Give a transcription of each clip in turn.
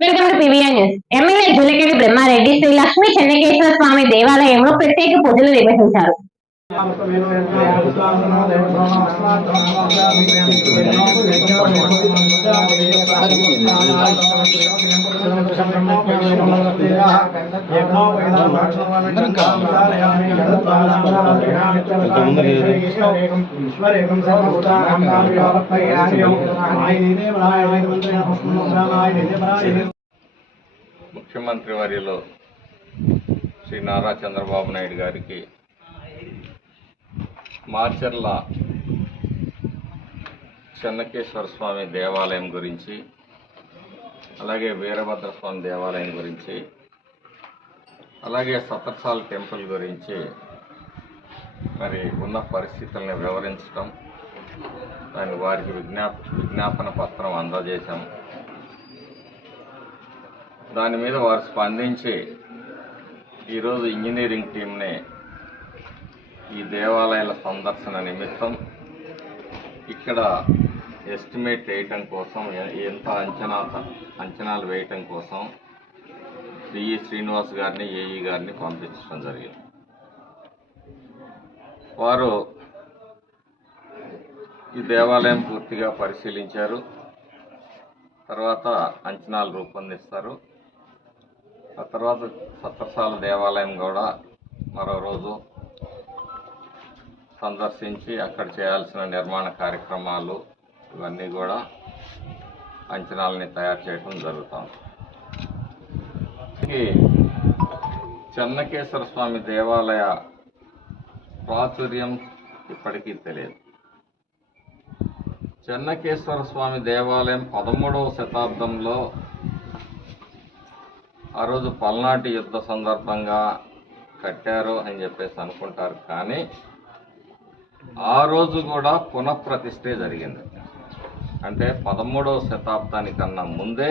Welcome to PVR news MLA జులకేడి Brahmareddy Shri Lakshmi Chennakeswara Swamy దేవాలయంలో ప్రత్యేక పూజలు నిర్వహించారు. ముఖ్యమంత్రి వారిలో శ్రీ నారా చంద్రబాబు నాయుడు గారికి మార్చర్ల చెన్నకేశ్వర స్వామి దేవాలయం గురించి అలాగే వీరభద్ర స్వామి దేవాలయం గురించి అలాగే సతర్సాల టెంపుల్ గురించి మరి ఉన్న పరిస్థితుల్ని వివరించడం దాని వారికి విజ్ఞాప విజ్ఞాపన పత్రం అందజేశాం. దాని మీద వారు స్పందించి ఈరోజు ఇంజనీరింగ్ టీంని ఈ దేవాలయాల సందర్శన నిమిత్తం ఇక్కడ ఎస్టిమేట్ వేయటం కోసం ఎంత అంచనా అంచనాలు వేయటం కోసం డిఈ శ్రీనివాస్ గారిని ఏఈ గారిని పంపించడం జరిగింది. వారు ఈ దేవాలయం పూర్తిగా పరిశీలించారు. తర్వాత అంచనాలు రూపొందిస్తారు. ఆ తర్వాత సత్రసాల దేవాలయం కూడా మరో రోజు సందర్శించి అక్కడ చేయాల్సిన నిర్మాణ కార్యక్రమాలు ఇవన్నీ కూడా అంచనాలని తయారు చేయడం జరుగుతుంది చెన్నకేశ్వర స్వామి దేవాలయ ప్రాచుర్యం ఇప్పటికీ తెలియదు. చెన్నకేశ్వర స్వామి దేవాలయం పదమూడవ శతాబ్దంలో ఆ రోజు పల్నాటి యుద్ధ సందర్భంగా కట్టారు అని చెప్పేసి అనుకుంటారు. కానీ ఆ రోజు కూడా పునఃప్రతిష్ఠే జరిగింది. అంటే పదమూడవ శతాబ్దానికన్నా ముందే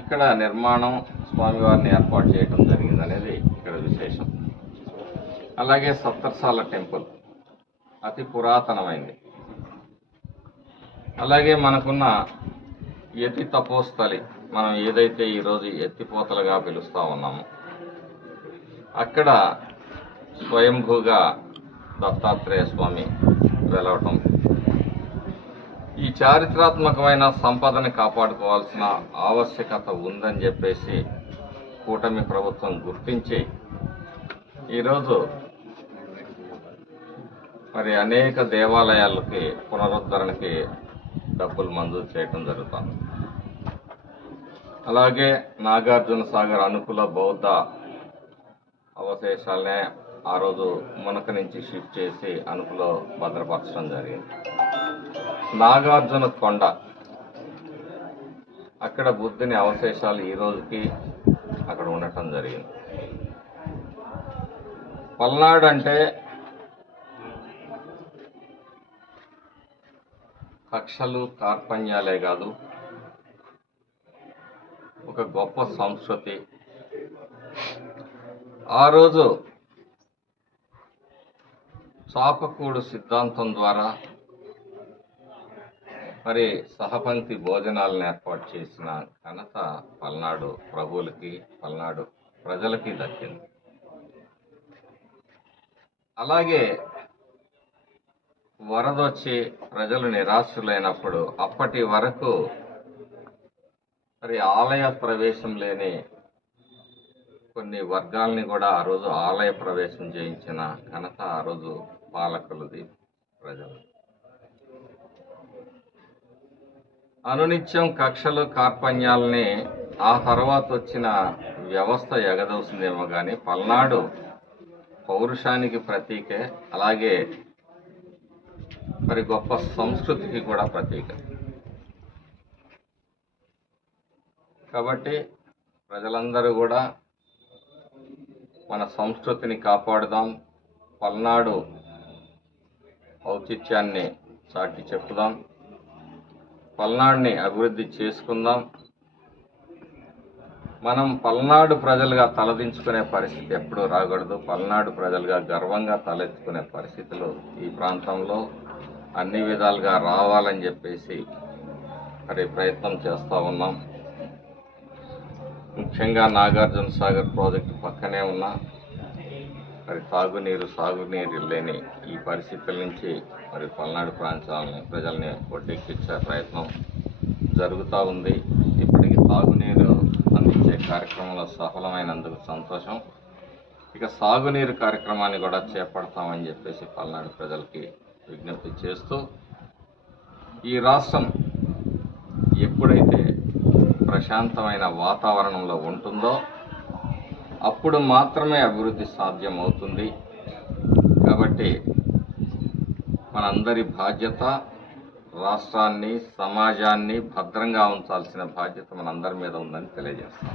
ఇక్కడ నిర్మాణం స్వామివారిని ఏర్పాటు చేయడం జరిగింది అనేది ఇక్కడ విశేషం. అలాగే సప్తర్సాల టెంపుల్ అతి పురాతనమైంది. అలాగే మనకున్న యతి తపోస్థలి మనం ఏదైతే ఈరోజు ఎత్తిపోతలుగా పిలుస్తూ ఉన్నామో అక్కడ స్వయంభూగా దత్తాత్రేయ స్వామి వెలవటం. ఈ చారిత్రాత్మకమైన సంపదని కాపాడుకోవాల్సిన ఆవశ్యకత ఉందని చెప్పేసి కూటమి ప్రభుత్వం గుర్తించి ఈరోజు మరి అనేక దేవాలయాలకి పునరుద్ధరణకి డబ్బులు మంజూరు చేయటం జరుగుతుంది. అలాగే నాగార్జున సాగర్ అనుకూల బౌద్ధ అవశేషాలనే ఆ రోజు మునక నుంచి షిఫ్ట్ చేసి అనుపులో భద్రపరచడం జరిగింది. నాగార్జున కొండ. అక్కడ బుద్ధుని అవశేషాలు ఈ రోజుకి అక్కడ ఉండటం జరిగింది. పల్నాడు అంటే కక్షలు కార్పణ్యాలే కాదు ఒక గొప్ప సంస్కృతి. ఆ రోజు చాపకూడు సిద్ధాంతం ద్వారా మరి సహపంక్తి భోజనాలను ఏర్పాటు చేసిన ఘనత పల్నాడు ప్రభువులకి పల్నాడు ప్రజలకి దక్కింది. అలాగే వరదొచ్చి ప్రజలు నిరాశులైనప్పుడు అప్పటి వరకు మరి ఆలయ ప్రవేశం లేని కొన్ని వర్గాల్ని కూడా ఆ రోజు ఆలయ ప్రవేశం చేయించిన ఘనత ఆ రోజు పాలకులది ప్రజలు. అనునిత్యం కక్షలు కార్పణ్యాలని ఆ తర్వాత వచ్చిన వ్యవస్థ ఎగదవుతుందేమో కానీ పల్నాడు పౌరుషానికి ప్రతీకే అలాగే మరి గొప్ప సంస్కృతికి కూడా ప్రతీక. కాబట్టి ప్రజలందరూ కూడా మన సంస్కృతిని కాపాడుదాం. పల్నాడు ఔచిత్యాన్ని చాటి చెప్పుదాం. పల్నాడుని అభివృద్ధి చేసుకుందాం. మనం పల్నాడు ప్రజలుగా తలదించుకునే పరిస్థితి ఎప్పుడూ రాకూడదు. పల్నాడు ప్రజలుగా గర్వంగా తలెత్తుకునే పరిస్థితులు ఈ ప్రాంతంలో అన్ని విధాలుగా రావాలని చెప్పేసి మరి ప్రయత్నం చేస్తూ ఉన్నాం. ముఖ్యంగా నాగార్జున సాగర్ ప్రాజెక్టు పక్కనే ఉన్న మరి తాగునీరు సాగునీరు లేని ఈ పరిస్థితుల నుంచి మరి పల్నాడు ప్రాంతాలని ప్రజల్ని ఒడ్డెక్కించే ప్రయత్నం జరుగుతూ ఉంది. ఇప్పటికి తాగునీరు అందించే కార్యక్రమంలో సఫలమైనందుకు సంతోషం. ఇక సాగునీరు కార్యక్రమాన్ని కూడా చేపడతామని చెప్పేసి పల్నాడు ప్రజలకి విజ్ఞప్తి చేస్తూ ఈ రాష్ట్రం ఎప్పుడైతే ప్రశాంతమైన వాతావరణంలో ఉంటుందో అప్పుడు మాత్రమే అభివృద్ధి సాధ్యం అవుతుంది కాబట్టి మనందరి బాధ్యత రాష్ట్రాన్ని సమాజాన్ని భద్రంగా ఉంచాల్సిన బాధ్యత మనందరి మీద ఉందని తెలియజేస్తాం